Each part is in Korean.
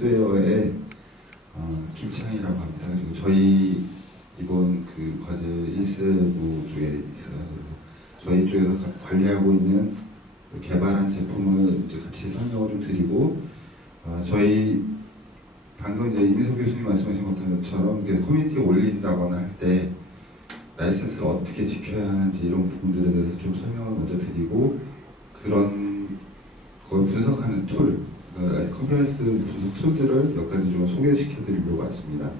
소프트웨어의 김창희라고 합니다. 그리고 저희 이번 그 과제 1세부 쪽에 있어요. 저희 쪽에서 관리하고 있는 개발한 제품을 이제 같이 설명을 좀 드리고, 저희 방금 이제 이민석 교수님 말씀하신 것처럼 커뮤니티에 올린다거나 할 때 라이센스를 어떻게 지켜야 하는지 이런 부분들에 대해서 좀 설명을 먼저 드리고, 그런 걸 분석하는 툴, 컴플라이언스 분석 툴들을 몇 가지 좀 소개시켜 드리려고 왔습니다.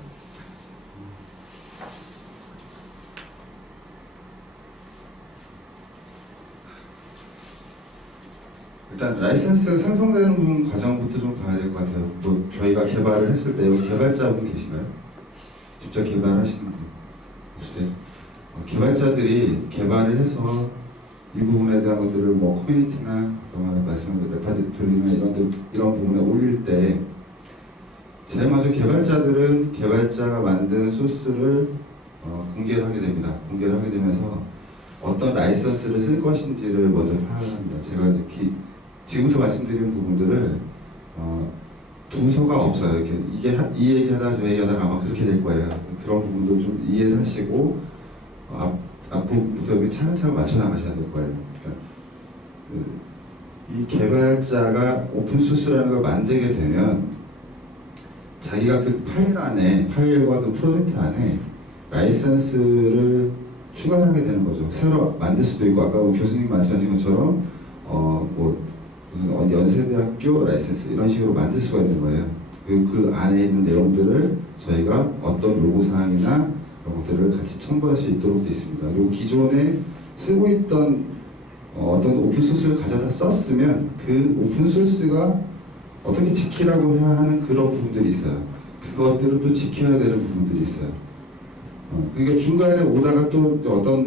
일단 라이센스 생성되는 과정부터 좀 봐야 될 것 같아요. 뭐 저희가 개발을 했을 때 여기 개발자분 계신가요? 직접 개발하시는 분 혹시? 개발자들이 개발을 해서 이 부분에 대한 것들을 뭐 커뮤니티나 말씀하신 레파지토리나 이런 부분에 올릴 때 제일 먼저 개발자들은 개발자가 만든 소스를 공개를 하게 됩니다. 공개를 하게 되면서 어떤 라이선스를 쓸 것인지를 먼저 파악합니다. 제가 이제 지금부터 말씀드리는 부분들을 두서가 없어요. 이게 이 얘기하다 저 얘기하다가 아마 그렇게 될 거예요. 그런 부분도 좀 이해를 하시고 앞부분부터 차근차근 맞춰 나가셔야 될 거예요. 그러니까 이 개발자가 오픈소스라는 걸 만들게 되면 자기가 그 파일 안에, 파일과 그 프로젝트 안에 라이선스를 추가하게 되는 거죠. 새로 만들 수도 있고, 아까 교수님 말씀하신 것처럼 무슨 연세대학교 라이센스 이런 식으로 만들 수가 있는 거예요. 그 안에 있는 내용들을 저희가 어떤 요구사항이나 그런 것들을 같이 첨부할 수 있도록 되어 있습니다. 그리고 기존에 쓰고 있던 어떤 오픈소스를 가져다 썼으면 그 오픈소스가 어떻게 지키라고 해야 하는 그런 부분들이 있어요. 그것들을 또 지켜야 되는 부분들이 있어요. 그러니까 중간에 오다가 또 어떤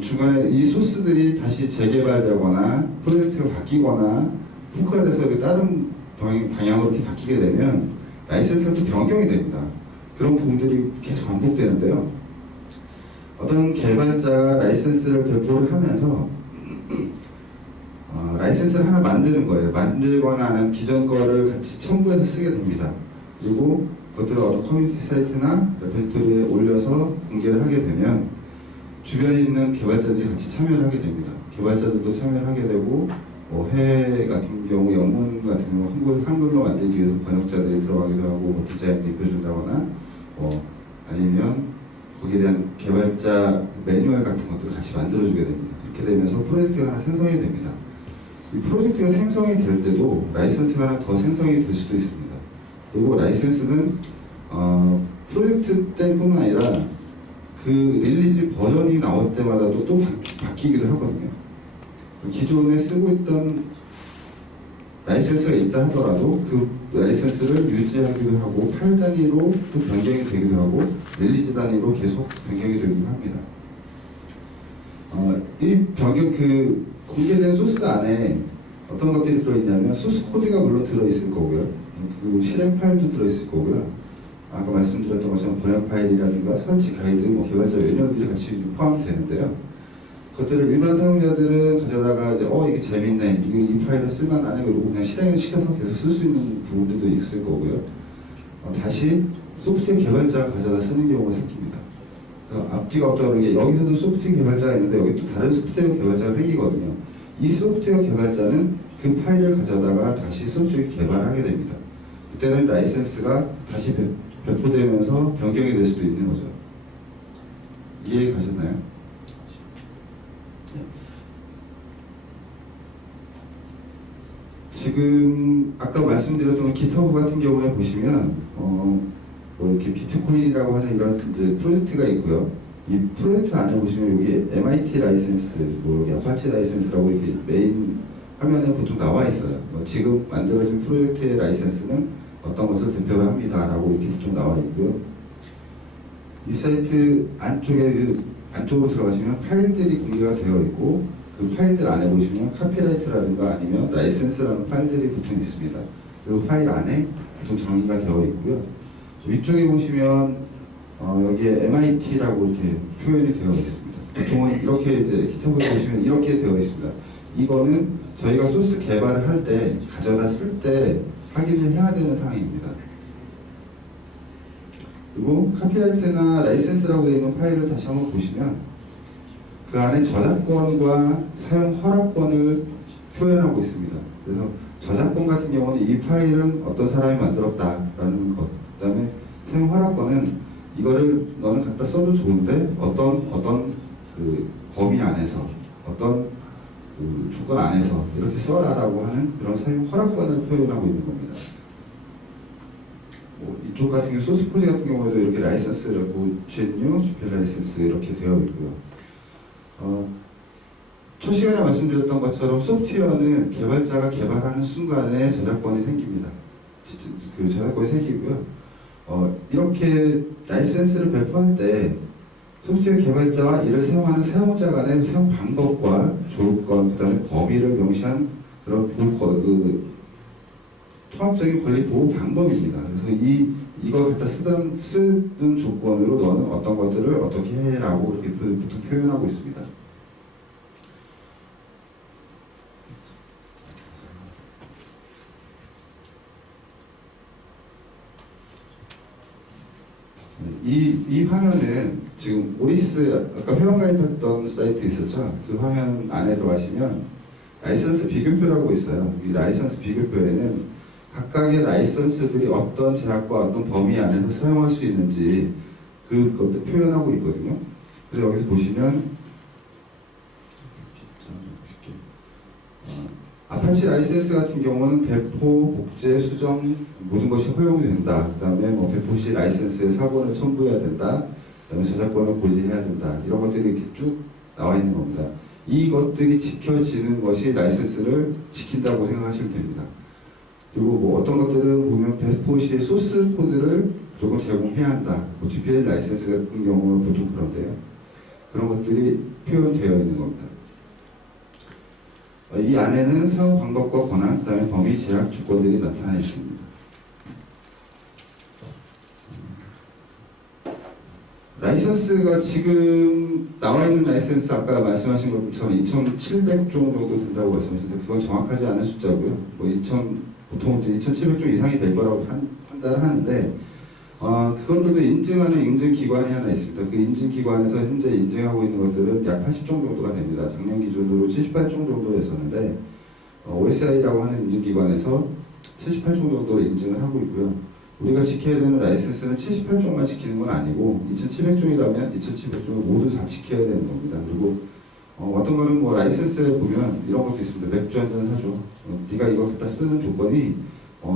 중간에 이 소스들이 다시 재개발되거나 프로젝트가 바뀌거나 포크가 돼서 다른 방향으로 이렇게 바뀌게 되면 라이센스가 또 변경이 됩니다. 그런 부분들이 계속 반복되는데요. 어떤 개발자가 라이센스를 배포를 하면서 라이센스를 하나 만드는 거예요. 만들거나 하는 기존 거를 같이 첨부해서 쓰게 됩니다. 그리고 그것들을 어떤 커뮤니티 사이트나 레포지토리에 올려서 공개를 하게 되면 주변에 있는 개발자들이 같이 참여를 하게 됩니다. 개발자들도 참여를 하게 되고, 해외 같은 경우, 영문 같은 경우, 한글로 만들기 위해서 번역자들이 들어가기도 하고, 디자인을 입혀준다거나, 아니면 거기에 대한 개발자 매뉴얼 같은 것들을 같이 만들어주게 됩니다. 그렇게 되면서 프로젝트가 하나 생성이 됩니다. 이 프로젝트가 생성이 될 때도 라이센스가 하나 더 생성이 될 수도 있습니다. 그리고 라이센스는 프로젝트 때뿐만 아니라 그 릴리즈 버전이 나올 때마다도 또 바뀌기도 하거든요. 기존에 쓰고 있던 라이센스가 있다 하더라도 그 라이센스를 유지하기도 하고 파일 단위로 또 변경이 되기도 하고 릴리즈 단위로 계속 변경이 되기도 합니다. 이 변경 공개된 소스 안에 어떤 것들이 들어있냐면 소스 코드가 물론 들어있을 거고요. 그리고 실행 파일도 들어있을 거고요. 아까 말씀드렸던 것처럼 번역 파일이라든가 설치 가이드, 개발자 매뉴얼들이 같이 포함되는데요. 그것들을 일반 사용자들은 가져다가 이게 재밌네, 이 파일을 쓸만하네, 그리고 그냥 실행을 시켜서 계속 쓸 수 있는 부분들도 있을 거고요. 다시 소프트웨어 개발자가 가져다 쓰는 경우가 생깁니다. 앞뒤가 없다는 게 여기서도 소프트웨어 개발자가 있는데 여기 또 다른 소프트웨어 개발자가 생기거든요. 이 소프트웨어 개발자는 그 파일을 가져다가 다시 소프트웨어 개발하게 됩니다. 그때는 라이센스가 다시 배포되면서 변경이 될 수도 있는 거죠. 이해 가셨나요? 네. 지금 아까 말씀드렸던 GitHub 같은 경우에 보시면 이렇게 비트코인이라고 하는 이런 이제 프로젝트가 있고요. 이 프로젝트 안에 보시면 여기 MIT 라이센스, 여기 아파치 라이센스라고 이렇게 메인 화면에 보통 나와 있어요. 지금 만들어진 프로젝트의 라이센스는 어떤 것을 대표를 합니다라고 이렇게 좀 나와 있고요. 이 사이트 안쪽으로 들어가시면 파일들이 공개가 되어 있고 그 파일들 안에 보시면 카피라이트라든가 아니면 라이센스라는 파일들이 보통 있습니다. 그 파일 안에 보통 정의가 되어 있고요. 위쪽에 보시면 여기에 MIT라고 이렇게 표현이 되어 있습니다. 보통은 이렇게 이제 GitHub을 보시면 이렇게 되어 있습니다. 이거는 저희가 소스 개발을 할 때 가져다 쓸 때 확인을 해야 되는 사항입니다. 그리고 카피라이트나 라이센스라고 되어 있는 파일을 다시 한번 보시면 그 안에 저작권과 사용 허락권을 표현하고 있습니다. 그래서 저작권 같은 경우는 이 파일은 어떤 사람이 만들었다라는 것, 그 다음에 사용 허락권은 이거를 너는 갖다 써도 좋은데 어떤 그 범위 안에서 어떤 그 조건 안에서 이렇게 써라라고 하는 그런 사용 허락권을 표현하고 있는 겁니다. 이쪽 같은 경우 소스코드 같은 경우에도 이렇게 라이선스라고 GNU, GPL 라이선스 이렇게 되어 있고요. 첫 시간에 말씀드렸던 것처럼 소프트웨어는 개발자가 개발하는 순간에 저작권이 생깁니다. 그 저작권이 생기고요. 이렇게 라이선스를 배포할 때 소프트웨어 개발자와 이를 사용하는 사용자 간의 사용 방법과 조건, 그 다음에 범위를 명시한 그런 통합적인 권리 보호 방법입니다. 그래서 이거 갖다 쓰던 조건으로 너는 어떤 것들을 어떻게 해라고 이렇게 보통 표현하고 있습니다. 이 화면은 지금 오리스 아까 회원가입했던 사이트 있었죠? 그 화면 안에 들어가시면 라이선스 비교표라고 있어요. 이 라이선스 비교표에는 각각의 라이선스들이 어떤 제약과 어떤 범위 안에서 사용할 수 있는지 그것들 표현하고 있거든요. 그래서 여기서 보시면 아파치 라이센스 같은 경우는 배포, 복제, 수정 모든 것이 허용이 된다. 그 다음에 뭐 배포 시 라이센스에 사본을 첨부해야 된다. 그 다음에 저작권을 고지해야 된다. 이런 것들이 이렇게 쭉 나와 있는 겁니다. 이것들이 지켜지는 것이 라이센스를 지킨다고 생각하시면 됩니다. 그리고 뭐 어떤 것들은 보면 배포 시 소스 코드를 조금 제공해야 한다. 뭐 GPL 라이센스 같은 경우는 보통 그런데요. 그런 것들이 표현되어 있는 겁니다. 이 안에는 사용 방법과 권한, 그 다음에 범위 제약 조건들이 나타나 있습니다. 라이선스가 지금 나와 있는 라이선스 아까 말씀하신 것처럼 2,700종 정도 된다고 말씀하셨는데 그건 정확하지 않은 숫자고요. 보통 2,700종 이상이 될 거라고 판단을 하는데 그것들도 인증하는 인증기관이 하나 있습니다. 그 인증기관에서 현재 인증하고 있는 것들은 약 80종 정도가 됩니다. 작년 기준으로 78종 정도였었는데 OSI라고 하는 인증기관에서 78종 정도로 인증을 하고 있고요. 우리가 지켜야 되는 라이센스는 78종만 지키는 건 아니고 2,700종이라면 2,700종을 모두 다 지켜야 되는 겁니다. 그리고 어떤 거는 뭐 라이센스에 보면 이런 것도 있습니다. 맥주 한 잔 사줘. 네가 이거 갖다 쓰는 조건이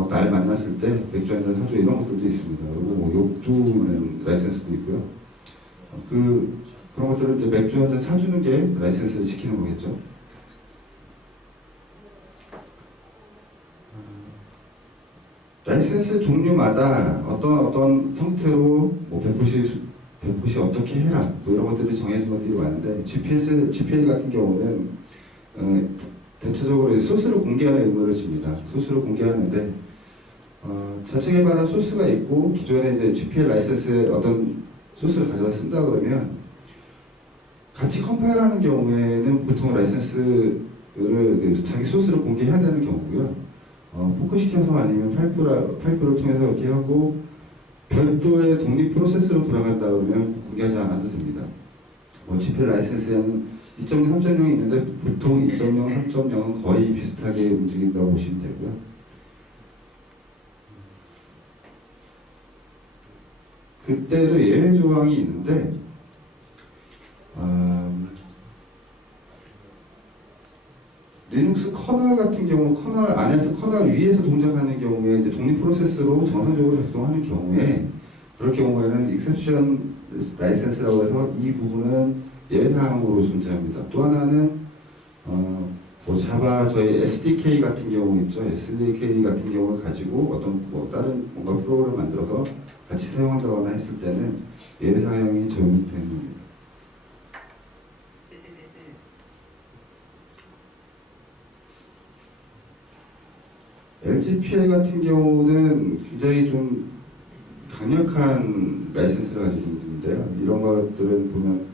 날 만났을 때 맥주 한 잔 사줘 이런 것들도 있습니다. 그리고 뭐 욕두는 라이센스도 있고요. 그런 것들은 이제 맥주 한 잔 사주는 게 라이센스를 지키는 거겠죠. 라이센스 종류마다 어떤 형태로 뭐 배포시 어떻게 해라 뭐 이런 것들이 정해진 것들이 많은데 GPL 같은 경우는 대체적으로 소스를 공개하는 의무를 집니다. 소스를 공개하는데 자체 개발한 소스가 있고 기존에 이제 GPL 라이센스에 어떤 소스를 가져다 쓴다 그러면 같이 컴파일하는 경우에는 보통 라이센스를 자기 소스를 공개해야 되는 경우고요. 포크시켜서 아니면 파이프를 통해서 이렇게 하고 별도의 독립 프로세스로 돌아간다 그러면 공개하지 않아도 됩니다. GPL 라이센스에는 2.0, 3.0이 있는데 보통 2.0, 3.0은 거의 비슷하게 움직인다고 보시면 되고요. 그때도 예외 조항이 있는데 리눅스 커널 같은 경우 커널 안에서 커널 위에서 동작하는 경우에 이제 독립 프로세스로 정상적으로 작동하는 경우에 그럴 경우에는 exception 라이센스라고 해서 이 부분은 예외 사항으로 존재합니다. 또 하나는 뭐 자바 저희 SDK 같은 경우 있죠. SDK 같은 경우를 가지고 어떤 뭐 다른 뭔가 프로그램을 만들어서 같이 사용한다거나 했을 때는 예외 사항이 적용이 되는 겁니다. LGPL 같은 경우는 굉장히 좀 강력한 라이센스를 가지고 있는데요. 이런 것들은 보면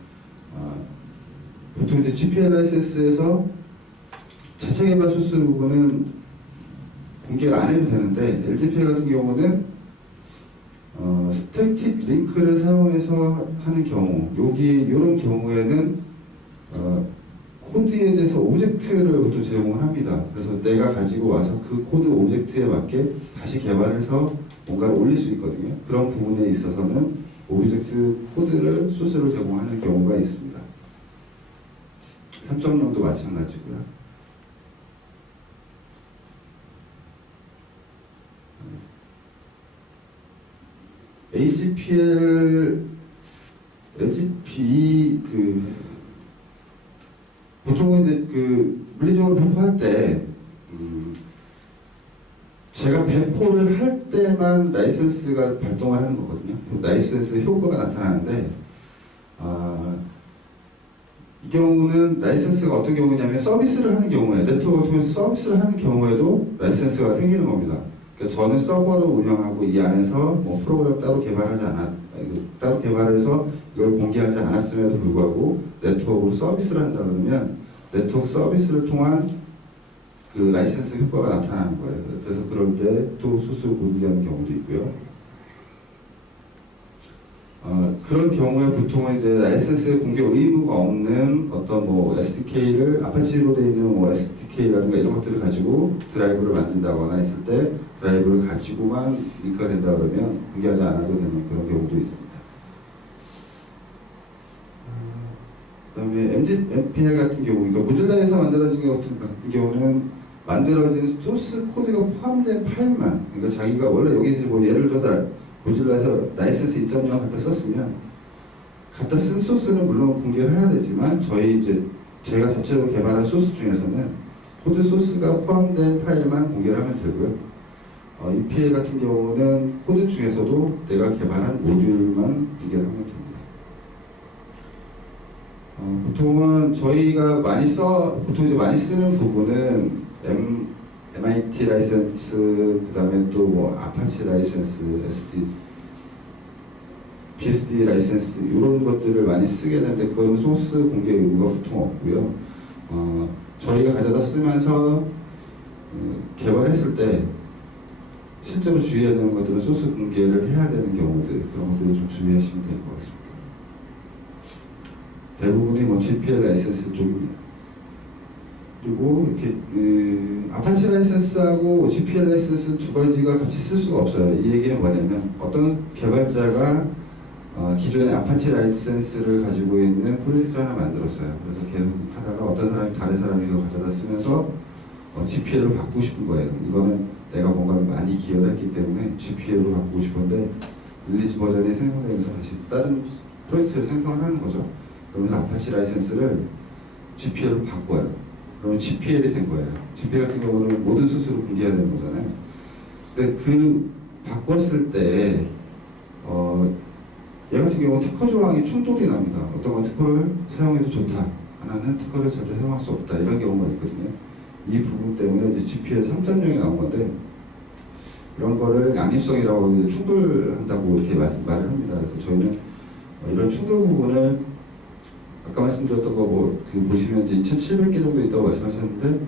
보통 이제 GPL 라이센스에서 자체 개발 소스 부분은 공개를 안 해도 되는데 LGPL 같은 경우는 스태틱 링크를 사용해서 하는 경우, 이런 경우에는 코드에 대해서 오브젝트를 또 제공을 합니다. 그래서 내가 가지고 와서 그 코드 오브젝트에 맞게 다시 개발해서 뭔가를 올릴 수 있거든요. 그런 부분에 있어서는 오브젝트 코드를 소스로 제공하는 경우가 있습니다. 3.0도 마찬가지고요. AGPL, 보통은 이제 물리적으로 배포할 때, 제가 배포를 할 때만 라이센스가 발동을 하는 거거든요. 라이센스 효과가 나타나는데, 이 경우는 라이센스가 어떤 경우냐면 서비스를 하는 경우에, 네트워크를 통해서 서비스를 하는 경우에도 라이센스가 생기는 겁니다. 그러니까 저는 서버를 운영하고 이 안에서 뭐 프로그램 따로 따로 개발해서 이걸 공개하지 않았음에도 불구하고 네트워크로 서비스를 한다 그러면 네트워크 서비스를 통한 그 라이센스 효과가 나타나는 거예요. 그래서 그럴 때 또 소스를 공개하는 경우도 있고요. 그런 경우에 보통은 이제 라이센스 공개 의무가 없는 어떤 뭐 SDK를 아파치로 되어 있는 뭐 SDK라든가 이런 것들을 가지고 드라이브를 만든다거나 했을 때 드라이브를 가지고만 링크가 된다 그러면 공개하지 않아도 되는 그런 경우도 있습니다. 그다음에 MPL 같은 경우, 그러니까 모질라에서 만들어진 것 같은 경우는 만들어진 소스 코드가 포함된 파일만, 그러니까 자기가 원래 여기 뭐 예를 들어서 모질라에서 라이센스 2.0 갖다 썼으면 갖다 쓴 소스는 물론 공개를 해야 되지만 제가 자체로 개발한 소스 중에서는 코드 소스가 포함된 파일만 공개를 하면 되고요. EPL 같은 경우는 코드 중에서도 내가 개발한 모듈만 공개를 하면 됩니다. 보통은 저희가 보통 이제 많이 쓰는 부분은 MIT 라이센스, 그 다음에 또 뭐 아파치 라이센스, BSD 라이센스 이런 것들을 많이 쓰게 되는데 그건 소스 공개 의무가 보통 없고요. 저희가 가져다 쓰면서 개발했을 때 실제로 주의해야 되는 것들은 소스 공개를 해야 되는 경우들, 그런 것들을 좀 주의하시면 될 것 같습니다. 대부분이 뭐 GPL 라이센스 쪽입니다. 그리고 이렇게 아파치 라이센스하고 GPL 라이센스 두 가지가 같이 쓸 수가 없어요. 이 얘기는 뭐냐면 어떤 개발자가 기존의 아파치 라이센스를 가지고 있는 프로젝트를 하나 만들었어요. 그래서 계속 하다가 어떤 사람이 다른 사람이 이거 가져다 쓰면서 GPL로 바꾸고 싶은 거예요. 이거는 내가 뭔가를 많이 기여를 했기 때문에 GPL로 바꾸고 싶은데 릴리즈 버전이 생성되면서 다시 다른 프로젝트를 생성하는 거죠. 그러면서 아파치 라이센스를 GPL로 바꿔요. 그러면 GPL이 된 거예요. GPL 같은 경우는 모든 소스를 공개해야 되는 거잖아요. 근데 바꿨을 때 얘 같은 경우는 특허 조항이 충돌이 납니다. 어떤 건 특허를 사용해도 좋다, 하나는 특허를 절대 사용할 수 없다, 이런 경우가 있거든요. 이 부분 때문에 이제 GPL 3.0이 나온 건데 이런 거를 양립성이라고 충돌한다고 이렇게 말을 합니다. 그래서 저희는 이런 충돌 부분을 아까 말씀드렸던 거 보시면 이제 2,700개 정도 있다고 말씀하셨는데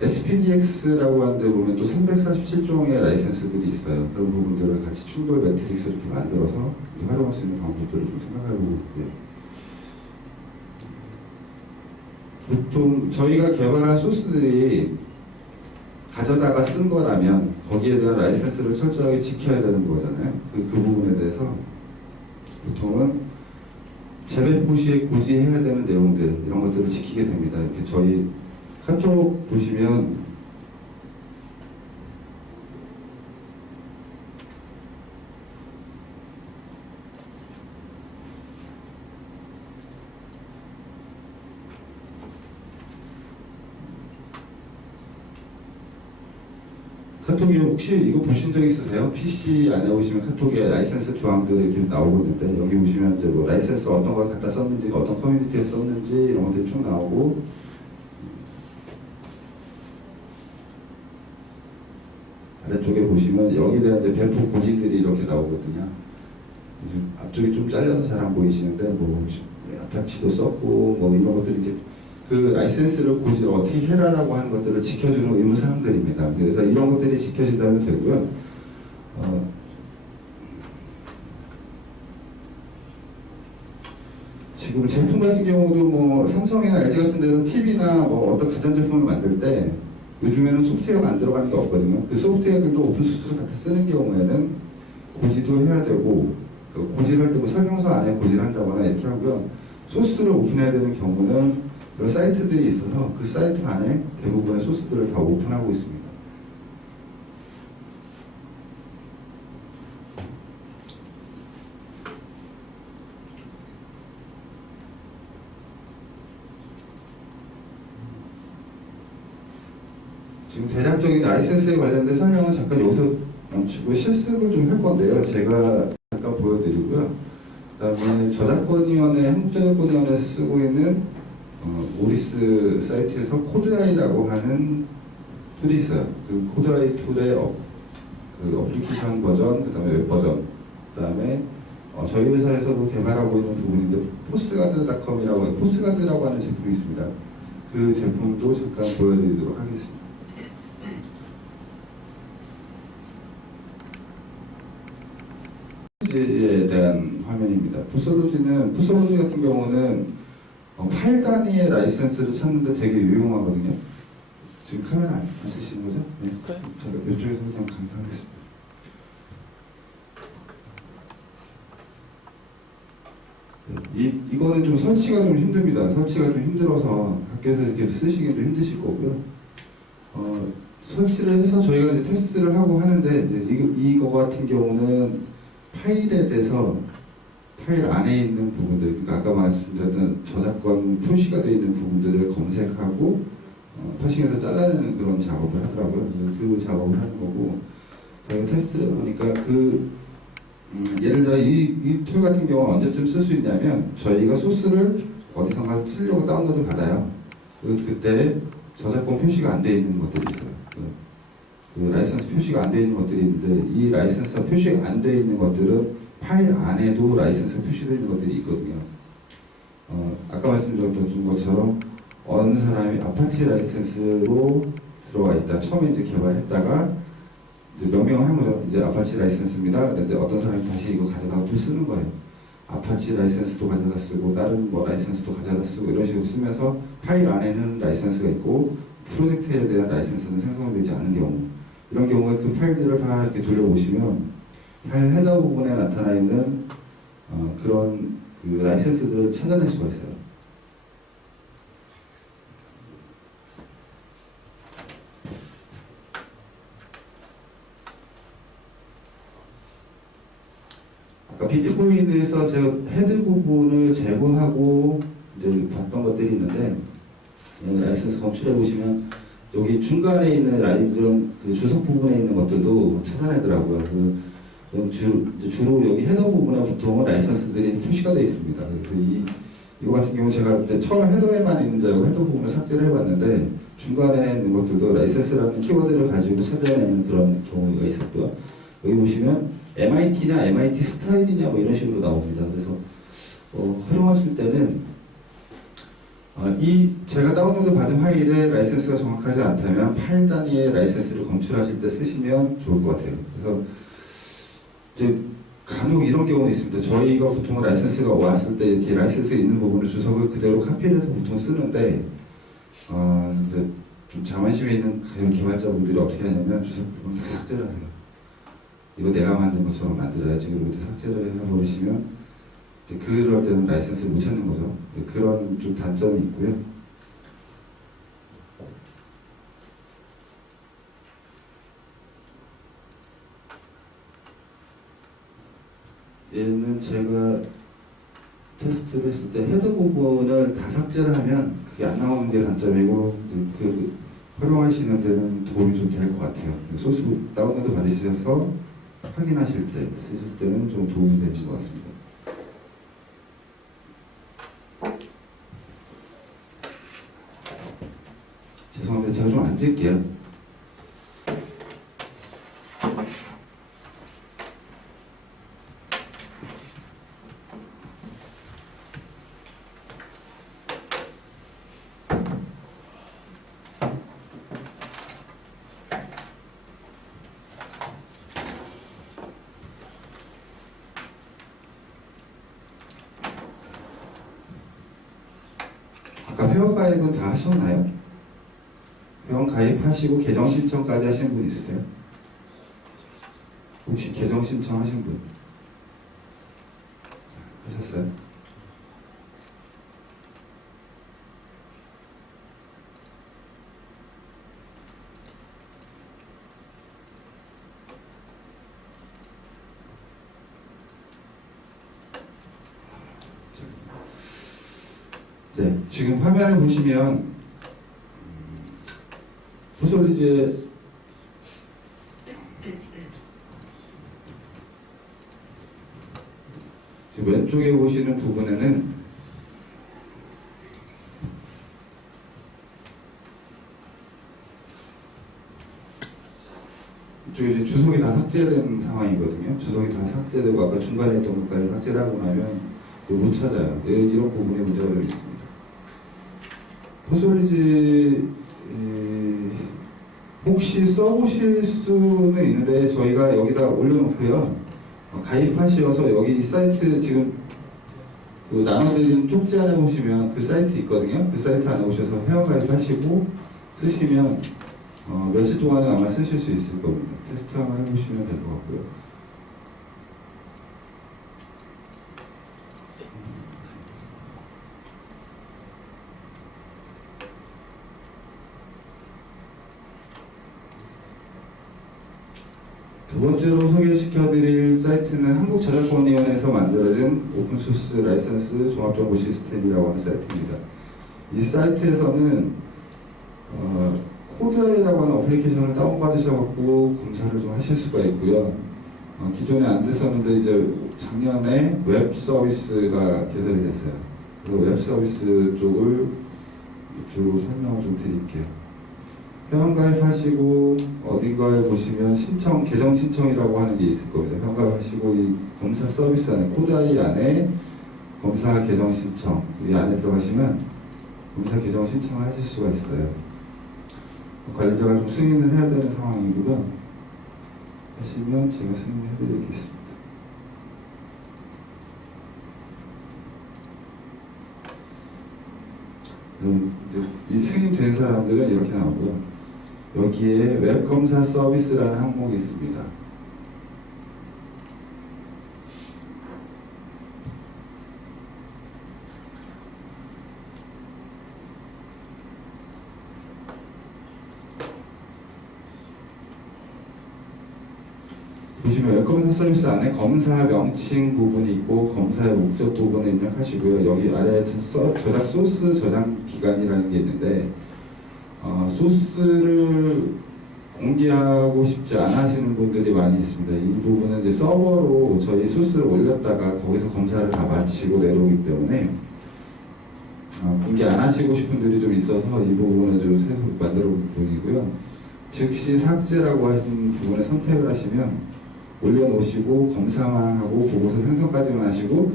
SPDX라고 하는데 보면 또 347종의 라이센스들이 있어요. 그런 부분들을 같이 충돌 매트릭스를 이렇게 만들어서 활용할 수 있는 방법들을 좀 생각해보고 있고요. 보통 저희가 개발한 소스들이 가져다가 쓴 거라면 거기에 대한 라이센스를 철저하게 지켜야 되는 거잖아요. 그 부분에 대해서 보통은 재배포 시에 고지해야 되는 내용들, 이런 것들을 지키게 됩니다. 이렇게 저희 카톡 보시면 카톡에 혹시 이거 보신 적 있으세요? PC 안에 보시면 카톡에 라이센스 조항들이 이렇게 나오고 있는데 여기 보시면 이제 뭐 라이센스 어떤 걸 갖다 썼는지, 어떤 커뮤니티에 썼는지 이런 것들이 쭉 나오고 아래쪽에 보시면 여기에 대한 이제 배포 고지들이 이렇게 나오거든요. 앞쪽이 좀 잘려서 잘 안 보이시는데 뭐 아파치도 썼고 뭐 이런 것들이 이제 그 라이센스를 고지를 어떻게 해라라고 하는 것들을 지켜주는 의무 사항들입니다. 그래서 이런 것들이 지켜진다면 되고요. 지금 제품 같은 경우도 뭐 삼성이나 LG 같은 데서 TV나 뭐 어떤 가전제품을 만들 때 요즘에는 소프트웨어가 안 들어가는 게 없거든요. 그 소프트웨어들도 오픈소스를 갖다 쓰는 경우에는 고지도 해야 되고, 그 고지를 할 때 뭐 설명서 안에 고지를 한다거나 이렇게 하고요. 소스를 오픈해야 되는 경우는 그런 사이트들이 있어서 그 사이트 안에 대부분의 소스들을 다 오픈하고 있습니다. 지금 대략적인 라이센스에 관련된 설명은 잠깐 여기서 멈추고 실습을 좀 할 건데요. 제가 잠깐 보여드리고요. 그 다음에 저작권위원회, 한국저작권위원회에서 쓰고 있는 오리스 사이트에서 코드아이라고 하는 툴이 있어요. 그 코드아이 툴의 그 어플리케이션 버전, 그 다음에 웹 버전, 그 다음에 저희 회사에서도 개발하고 있는 부분인데 포스가드닷컴이라고 포스가드라고 하는 제품이 있습니다. 그 제품도 잠깐 보여드리도록 하겠습니다. 에 대한 화면입니다. 푸솔로지 같은 경우는 파일 단위의 라이센스를 찾는데 되게 유용하거든요. 지금 카메라 안 쓰시는 거죠? 네. 제가 이쪽에서 그냥 감상하겠습니다. 이거는 좀 설치가 좀 힘듭니다. 설치가 좀 힘들어서 학교에서 이렇게 쓰시기 좀 힘드실 거고요. 설치를 해서 저희가 이제 테스트를 하고 하는데 이제 이거 같은 경우는 파일에 대해서 파일 안에 있는 부분들, 그러니까 아까 말씀드렸던 저작권 표시가 되어 있는 부분들을 검색하고 파싱해서 잘라내는 그런 작업을 하더라고요. 그 작업을 하는 거고, 저희가 테스트를 보니까 예를 들어 이 툴 같은 경우는 언제쯤 쓸 수 있냐면 저희가 소스를 어디선가 쓰려고 다운로드 받아요. 그때 저작권 표시가 안 되어 있는 것들이 있어요. 그 라이센스 표시가 안 되어 있는 것들이 있는데 이 라이센스가 표시가 안 되어 있는 것들은 파일 안에도 라이센스가 표시되어 있는 것들이 있거든요. 아까 말씀드렸던 것처럼 어느 사람이 아파치 라이센스로 들어와 있다. 처음에 이제 개발했다가 이제 명명을 한 거죠. 이제 아파치 라이센스입니다. 그런데 어떤 사람이 다시 이거 가져다가 또 쓰는 거예요. 아파치 라이센스도 가져다 쓰고 다른 뭐 라이센스도 가져다 쓰고 이런 식으로 쓰면서 파일 안에는 라이센스가 있고 프로젝트에 대한 라이센스는 생성되지 않은 경우, 이런 경우에 그 파일들을 다 이렇게 돌려보시면 파일 헤더 부분에 나타나 있는 그런 그 라이센스들을 찾아낼 수가 있어요. 아까 비트코인에서 제가 헤드 부분을 제거하고 이제 봤던 것들이 있는데, 라이센스 검출해 보시면 여기 중간에 있는 이런 그 주석 부분에 있는 것들도 찾아내더라고요. 주로 여기 헤더 부분에 보통은 라이센스들이 표시가 되어 있습니다. 이거 같은 경우 제가 처음 헤더에만 있는 줄 알고 헤더 부분을 삭제를 해봤는데 중간에 있는 것들도 라이센스라는 키워드를 가지고 찾아내는 그런 경우가 있었고요. 여기 보시면 MIT냐 MIT 스타일이냐 뭐 이런 식으로 나옵니다. 그래서 활용하실 때는 제가 다운로드 받은 파일에 라이센스가 정확하지 않다면 파일 단위의 라이센스를 검출하실 때 쓰시면 좋을 것 같아요. 그래서 이제 간혹 이런 경우는 있습니다. 저희가 보통 라이센스가 왔을 때 이렇게 라이센스 있는 부분을 주석을 그대로 카피를 해서 보통 쓰는데 이제 좀 자만심에 있는 개발자분들이 어떻게 하냐면 주석 부분 다 삭제를 해요. 이거 내가 만든 것처럼 만들어야지. 그리고 삭제를 해버리시면 그럴 때는 라이센스를 못 찾는 거죠. 그런 좀 단점이 있고요. 얘는 제가 테스트를 했을 때 헤더 부분을 다 삭제를 하면 그게 안 나오는 게 단점이고, 그 활용하시는 데는 도움이 좀 될 것 같아요. 소스 다운로드 받으셔서 확인하실 때, 쓰실 때는 좀 도움이 되는 것 같습니다. 죄송합니다. 제가 좀 앉을게요. 아까 회원 가입은 다 하셨나요? 회원 가입하시고 계정 신청까지 하신 분 있으세요? 혹시 계정 신청하신 분? 하셨어요? 네, 지금 화면을 보시면 포솔리즈의 지금 왼쪽에 보시는 부분에는 이쪽에 이제 주석이 다 삭제된 상황이거든요. 주석이 다 삭제되고 아까 중간에 했던 것까지 삭제를 하고 나면 못 찾아요. 이런 부분에 문제가 좀 있습니다. 포솔리즈 혹시 써보실 수는 있는데 저희가 여기다 올려놓고요. 가입하셔서 여기 사이트 지금 그 나눠드린 쪽지 안에 보시면 그 사이트 있거든요. 그 사이트 안에 오셔서 회원 가입하시고 쓰시면 며칠 동안은 아마 쓰실 수 있을 겁니다. 테스트 한번 해보시면 될 것 같고요. 두 번째로 소개시켜드릴 사이트는 한국저작권위원회에서 만들어진 오픈소스 라이선스 종합정보 시스템이라고 하는 사이트입니다. 이 사이트에서는 코드아이라고 하는 어플리케이션을 다운받으셔갖고 검사를 좀 하실 수가 있고요. 기존에 안 됐었는데 이제 작년에 웹 서비스가 개설이 됐어요. 그래서 웹 서비스 쪽을 이쪽으로 설명을 좀 드릴게요. 회원 가입하시고 어딘가에 보시면 신청, 계정 신청이라고 하는 게 있을 겁니다. 회원 가입하시고 이 검사 서비스 안에, 코드아이 안에 검사 계정 신청, 이 안에 들어가시면 검사 계정 신청을 하실 수가 있어요. 관리자가 좀 승인을 해야 되는 상황이고요. 하시면 제가 승인해 드리겠습니다. 이 승인된 사람들은 이렇게 나오고요. 여기에 웹검사 서비스라는 항목이 있습니다. 보시면 웹검사 서비스 안에 검사 명칭 부분이 있고 검사의 목적 부분을 입력하시고요. 여기 아래에 저작 소스 저장 기간이라는 게 있는데 소스를 공개하고 싶지 않아 하시는 분들이 많이 있습니다. 이 부분은 이제 서버로 저희 소스를 올렸다가 거기서 검사를 다 마치고 내려오기 때문에 공개 안 하시고 싶은 분들이 좀 있어서 이 부분을 좀 새로 만들어 본 부분이고요. 즉시 삭제라고 하신 부분에 선택을 하시면 올려놓으시고 검사만 하고 보고서 생성까지만 하시고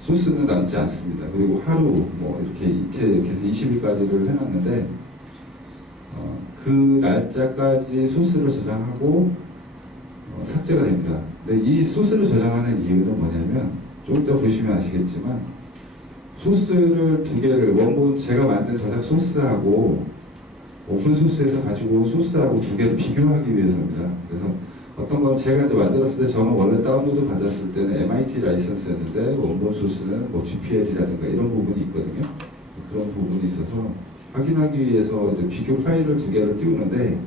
소스는 남지 않습니다. 그리고 하루 뭐 이렇게 이틀 이렇게 해서 20일까지를 해놨는데 그 날짜까지 소스를 저장하고 삭제가 됩니다. 근데 이 소스를 저장하는 이유는 뭐냐면 좀 이따 보시면 아시겠지만 소스를 두 개를 원본 제가 만든 저작 소스하고 오픈 소스에서 가지고 온 소스하고 두 개를 비교하기 위해서입니다. 그래서 어떤 건 제가 이제 만들었을 때 저는 원래 다운로드 받았을 때는 MIT 라이선스였는데 원본 소스는 뭐 GPL이라든가 이런 부분이 있거든요. 그런 부분이 있어서 확인하기 위해서 이제 비교 파일을 두 개를 띄우는데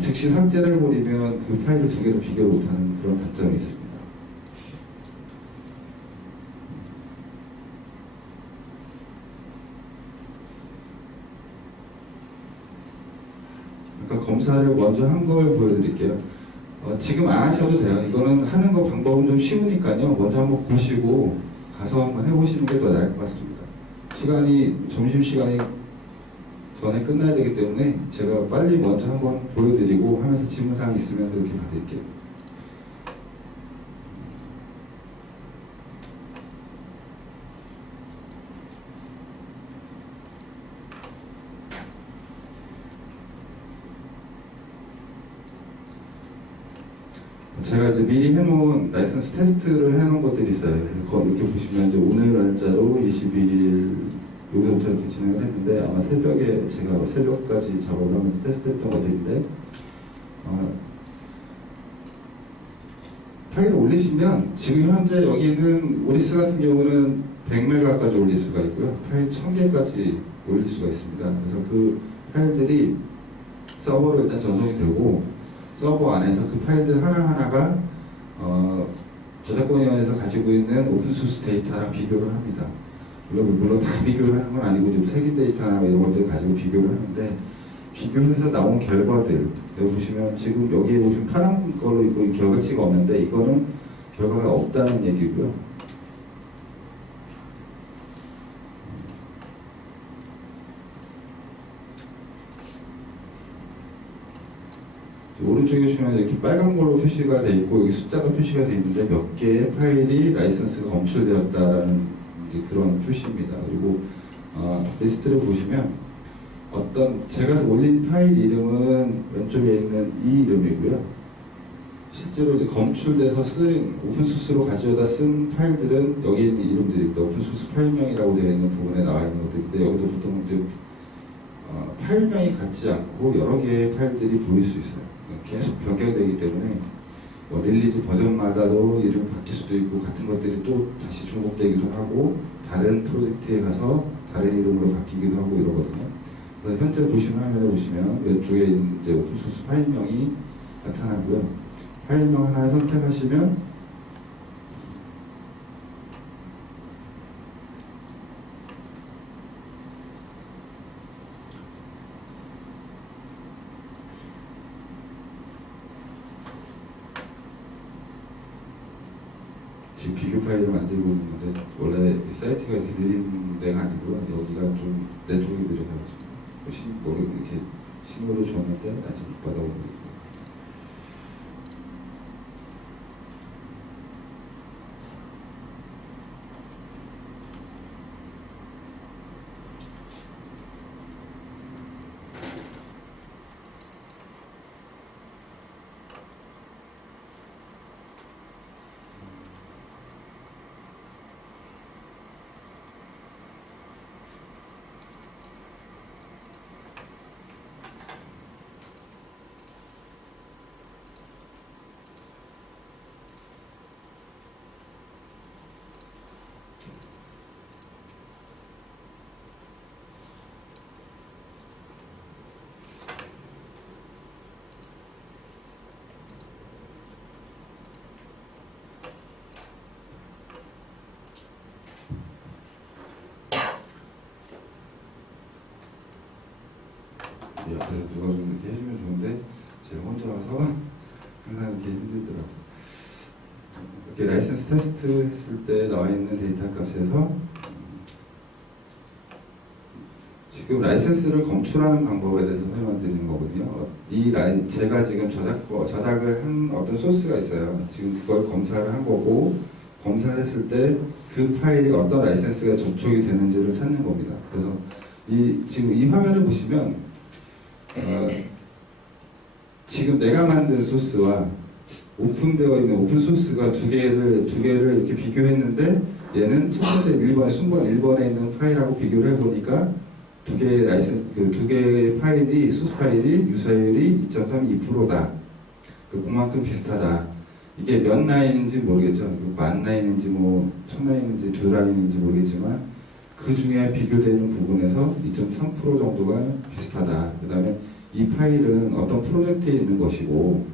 즉시 삭제를 해버리면 그 파일을 두 개를 비교 못하는 그런 단점이 있습니다. 그러니까 검사를 먼저 한 걸 보여드릴게요. 지금 안 하셔도 돼요. 이거는 하는 거 방법은 좀 쉬우니까요. 먼저 한번 보시고 가서 한번 해보시는 게 더 나을 것 같습니다. 점심시간이 전에 끝나야 되기 때문에 제가 빨리 먼저 한번 보여드리고 하면서 질문사항 있으면 그렇게 받을게요. 제가 이제 미리 해놓은 라이선스 테스트를 해놓은 것들이 있어요. 이렇게 보시면 이제 오늘 날짜로 21일 여기서부터 이렇게 진행을 했는데 아마 새벽에 제가 새벽까지 작업을 하면서 테스트했던 것들인데 파일을 올리시면 지금 현재 여기는 오리스 같은 경우는 100메가까지 올릴 수가 있고요. 파일 1000개까지 올릴 수가 있습니다. 그래서 그 파일들이 서버로 일단 전송이 되고 서버 안에서 그 파일들 하나하나가 저작권위원회에서 가지고 있는 오픈소스 데이터랑 비교를 합니다. 물론 다 비교를 하는 건 아니고 좀 세기 데이터나 이런 것들 가지고 비교를 하는데 비교해서 나온 결과들 여기 보시면 지금 여기에 보시면 파란 걸로 있고 결과치가 없는데 이거는 결과가 없다는 얘기고요. 오른쪽에 보시면 이렇게 빨간 걸로 표시가 되어 있고 여기 숫자가 표시가 되어 있는데 몇 개의 파일이 라이선스가 검출되었다라는 그런 표시입니다. 그리고 리스트를 보시면 제가 올린 파일 이름은 왼쪽에 있는 이 이름이고요. 실제로 이제 검출돼서 쓴 오픈소스로 가져다 쓴 파일들은 여기 있는 이름들입니다. 오픈소스 파일명이라고 되어 있는 부분에 나와 있는 것들인데 여기도 보통 이제 파일명이 같지 않고 여러 개의 파일들이 보일 수 있어요. 계속 변경되기 때문에 릴리즈 버전마다도 이름이 바뀔 수도 있고 같은 것들이 또 다시 중복되기도 하고 다른 프로젝트에 가서 다른 이름으로 바뀌기도 하고 이러거든요. 그래서 현재 보시는 화면에 보시면 왼쪽에 이제 오픈소스 파일명이 나타나고요. 파일명 하나를 선택하시면 지금 비교 파일을 만들고 있는데 원래 사이트가 이렇게 느린 데가 아니고요. 여기가 좀 네트워크가 느려서 이렇게 신호를 줬는데 아직 못 받아오고 있고. 옆에서 누가 좀 이렇게 해주면 좋은데 제가 혼자 와서 항상 이렇게 힘들더라고요. 이렇게 라이센스 테스트 했을 때 나와 있는 데이터 값에서 지금 라이센스를 검출하는 방법에 대해서 설명드리는 거거든요. 제가 지금 저작을 한 어떤 소스가 있어요. 지금 그걸 검사를 한 거고 검사를 했을 때 그 파일이 어떤 라이센스가 접촉이 되는지를 찾는 겁니다. 그래서 지금 이 화면을 보시면 지금 내가 만든 소스와 오픈되어 있는 오픈 소스가 두 개를 이렇게 비교했는데 얘는 첫 번째 1번 순번 1번에 있는 파일하고 비교를 해보니까 두 개의 라이센스 두 개의 파일이 소스 파일이 유사율이 2.32%다. 그만큼 비슷하다. 이게 몇 라인인지 모르겠죠. 만 라인인지 뭐 천 라인인지 두 라인인지 모르겠지만 그 중에 비교되는 부분에서 2.3% 정도가 비슷하다. 그 다음에 이 파일은 어떤 프로젝트에 있는 것이고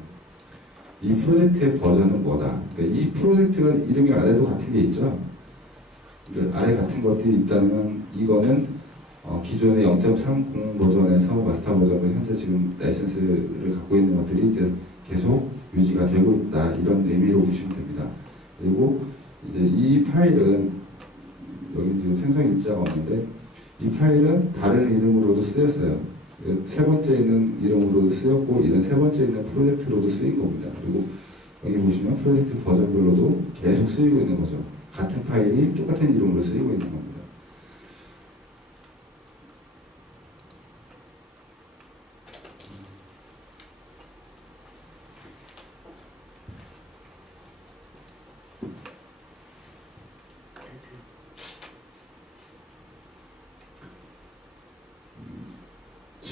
이 프로젝트의 버전은 뭐다. 그러니까 이 프로젝트가 이름이 아래도 같은 게 있죠. 아래 같은 것들이 있다면 이거는 기존의 0.30 버전에서 마스터 버전을 현재 지금 라이센스를 갖고 있는 것들이 이제 계속 유지가 되고 있다. 이런 의미로 보시면 됩니다. 그리고 이제 이 파일은 여기 지금 생성 일자가 없는데 이 파일은 다른 이름으로도 쓰였어요. 세 번째 있는 이름으로도 쓰였고 이런 세 번째 있는 프로젝트로도 쓰인 겁니다. 그리고 여기 보시면 프로젝트 버전별로도 계속 쓰이고 있는 거죠. 같은 파일이 똑같은 이름으로 쓰이고 있는 겁니다.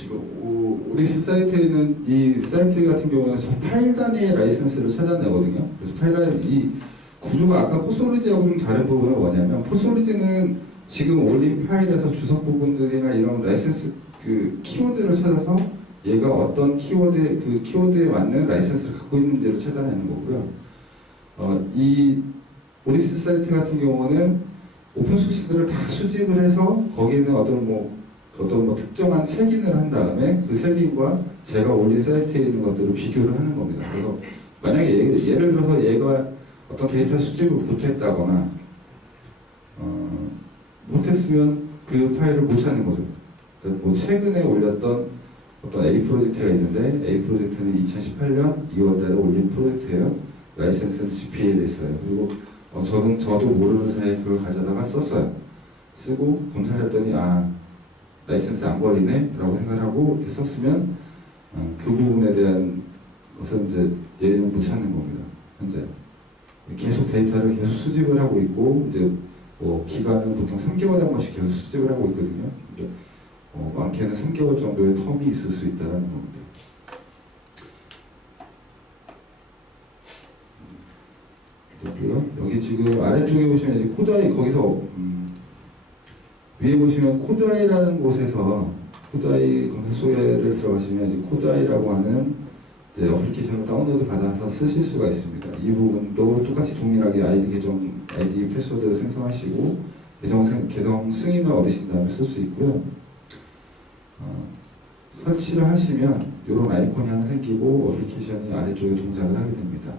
지금 오릭스 사이트에는 이 사이트 같은 경우는 저 파일 단위의 라이선스를 찾아내거든요. 그래서 파일 단위 이 구조가 아까 포솔리지하고 좀 다른 부분은 뭐냐면 포솔리지는 지금 올린 파일에서 주석 부분들이나 이런 라이선스 그 키워드를 찾아서 얘가 어떤 키워드에 맞는 라이선스를 갖고 있는지를 찾아내는 거고요. 이 오릭스 사이트 같은 경우는 오픈소스들을 다 수집을 해서 거기에는 어떤 특정한 책인을 한 다음에 그 책인과 제가 올린 사이트에 있는 것들을 비교를 하는 겁니다. 그래서 만약에 예를 들어서 얘가 어떤 데이터 수집을 못했다거나 못했으면 그 파일을 못 찾는 거죠. 뭐 최근에 올렸던 어떤 A 프로젝트가 있는데 A 프로젝트는 2018년 2월달에 올린 프로젝트예요. 라이센스는 GPL에 있어요. 그리고 저도 모르는 사이에 그걸 가져다가 썼어요. 쓰고 검사를 했더니 라이센스 안 걸리네 라고 생각하고 이렇게 썼으면 그 부분에 대한 것은 이제 얘는 못 찾는 겁니다. 현재 계속 데이터를 계속 수집을 하고 있고 이제 기간은 보통 3개월에 한 번씩 계속 수집을 하고 있거든요. 많게는 3개월 정도의 텀이 있을 수 있다는 겁니다. 여기 지금 아래쪽에 보시면 이제 코드아이 거기서 위에 보시면 코드아이라는 곳에서 코드아이 소개를 들어가시면 이제 코드아이라고 하는 어플리케이션을 다운로드 받아서 쓰실 수가 있습니다. 이 부분도 똑같이 동일하게 아이디 패스워드를 생성하시고 계정 승인을 얻으신 다음에 쓸 수 있고요. 설치를 하시면 이런 아이콘이 하나 생기고 어플리케이션이 아래쪽에 동작을 하게 됩니다.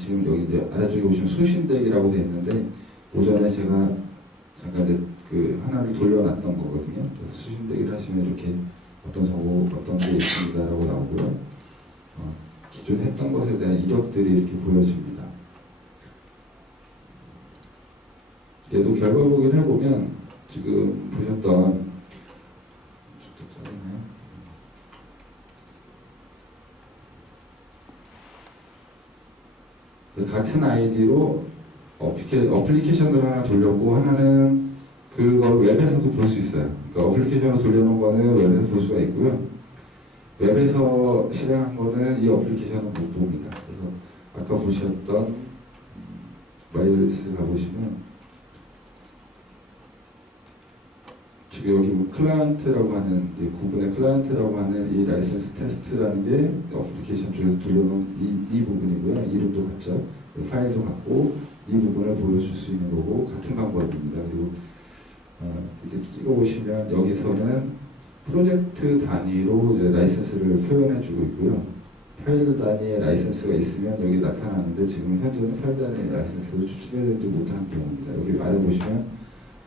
지금 여기 이제 아래쪽에 보시면 수신덱이라고 되어 있는데 오전에 제가 잠깐 그 하나를 돌려놨던 거거든요. 수신덱을 하시면 이렇게 어떤 게 있습니다라고 나오고요. 기존 했던 것에 대한 이력들이 이렇게 보여집니다. 얘도 결과 보기를 해보면 지금 보셨던 같은 아이디로 어플리케이션을 하나 돌렸고 하나는 그걸 웹에서도 볼 수 있어요. 그러니까 어플리케이션을 돌려놓은 거는 웹에서 볼 수가 있고요. 웹에서 실행한 거는 이 어플리케이션은 못 봅니다. 그래서 아까 보셨던 마이리스 가보시면 지금 여기 클라이언트라고 하는 구분의 클라이언트라고 하는 이 라이센스 테스트라는 게 어플리케이션 쪽에서 돌려놓은 이 부분이고요. 이름도 같죠. 파일도 같고 이 부분을 보여줄 수 있는 거고 같은 방법입니다. 그리고 이렇게 찍어보시면 여기서는 프로젝트 단위로 이제 라이센스를 표현해주고 있고요. 파일 단위의 라이센스가 있으면 여기 나타나는데 지금 현재는 파일 단위의 라이센스를 추출해내지 못하는 경우입니다. 여기 아래 보시면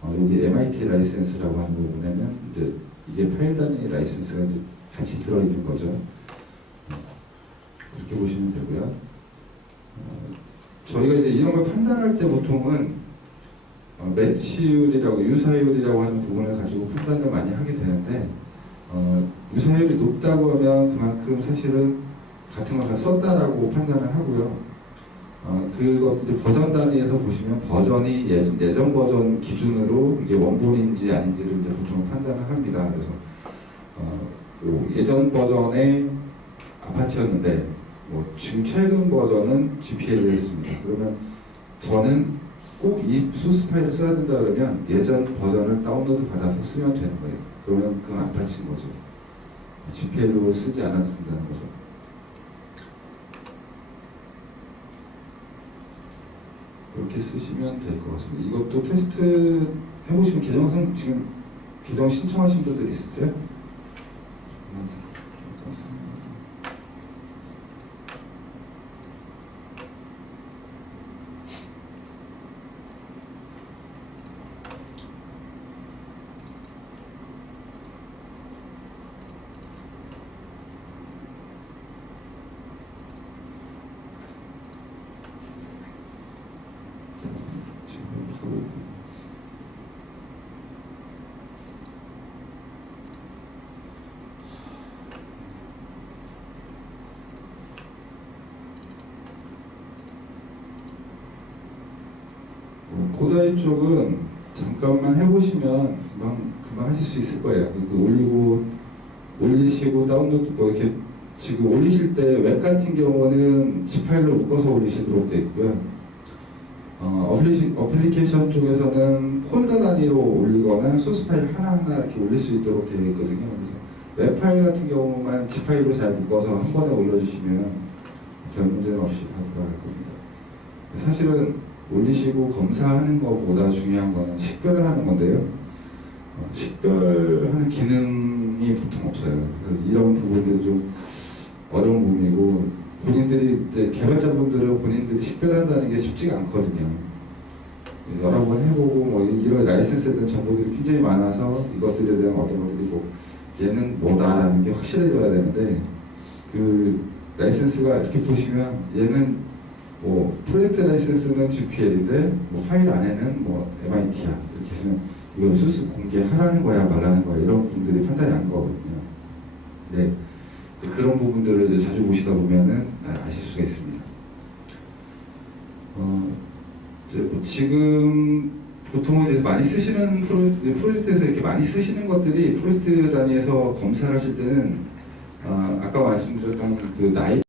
여기 MIT 라이센스라고 하는 부분에는 이제 이게 파일 단위 라이센스가 이제 같이 들어있는 거죠. 그렇게 보시면 되고요. 저희가 이제 이런 걸 판단할 때 보통은 매치율이라고 유사율이라고 하는 부분을 가지고 판단을 많이 하게 되는데 유사율이 높다고 하면 그만큼 사실은 같은 걸 다 썼다라고 판단을 하고요. 그것 버전 단위에서 보시면 버전이 예전 버전 기준으로 이게 원본인지 아닌지를 이제 보통 판단을 합니다. 그래서 예전 버전의 아파치였는데 지금 최근 버전은 GPL이었습니다. 그러면 저는 꼭 이 소스 파일을 써야 된다 그러면 예전 버전을 다운로드 받아서 쓰면 되는 거예요. 그러면 그건 아파치인 거죠. GPL로 쓰지 않아도 된다는 거죠. 그렇게 쓰시면 될 것 같습니다. 이것도 테스트 해보시면 지금 계정 신청하신 분들 있으세요? 코드아이 쪽은 잠깐만 해보시면 금방 하실 수 있을 거예요. 올리고 올리시고 다운로드 뭐 이렇게 지금 올리실 때 웹 같은 경우는 집 파일로 묶어서 올리시도록 되어 있고요. 어플리케이션 쪽에서는 폴더 단위로 올리거나 소스 파일 하나하나 이렇게 올릴 수 있도록 되어 있거든요. 그래서 웹 파일 같은 경우만 집 파일로 잘 묶어서 한 번에 올려주시면 별 문제는 없이 다 돌아갈 겁니다. 사실은 올리시고 검사하는 것보다 중요한 거는 식별을 하는 건데요. 식별하는 기능이 보통 없어요. 이런 부분들이 좀 어려운 부분이고, 본인들이 이제 개발자분들은 본인들이 식별한다는 게 쉽지가 않거든요. 여러 번 해보고 뭐 이런 라이센스에 대한 정보들이 굉장히 많아서 이것들에 대한 어떤 것들이 뭐 얘는 뭐다라는 게 확실해져야 되는데, 그 라이센스가 이렇게 보시면 얘는 뭐 프로젝트 라이센스는 GPL인데 뭐 파일 안에는 뭐 MIT야 이렇게 해서 이거 소스 공개하라는 거야 말라는 거야 이런 부분들이 판단이 안 거거든요. 네, 그런 부분들을 이제 자주 보시다 보면은 아실 수가 있습니다. 이제 뭐 지금 보통은 이제 많이 쓰시는 프로젝트에서 이렇게 많이 쓰시는 것들이 프로젝트 단위에서 검사를 하실 때는 아까 말씀드렸던 그 나이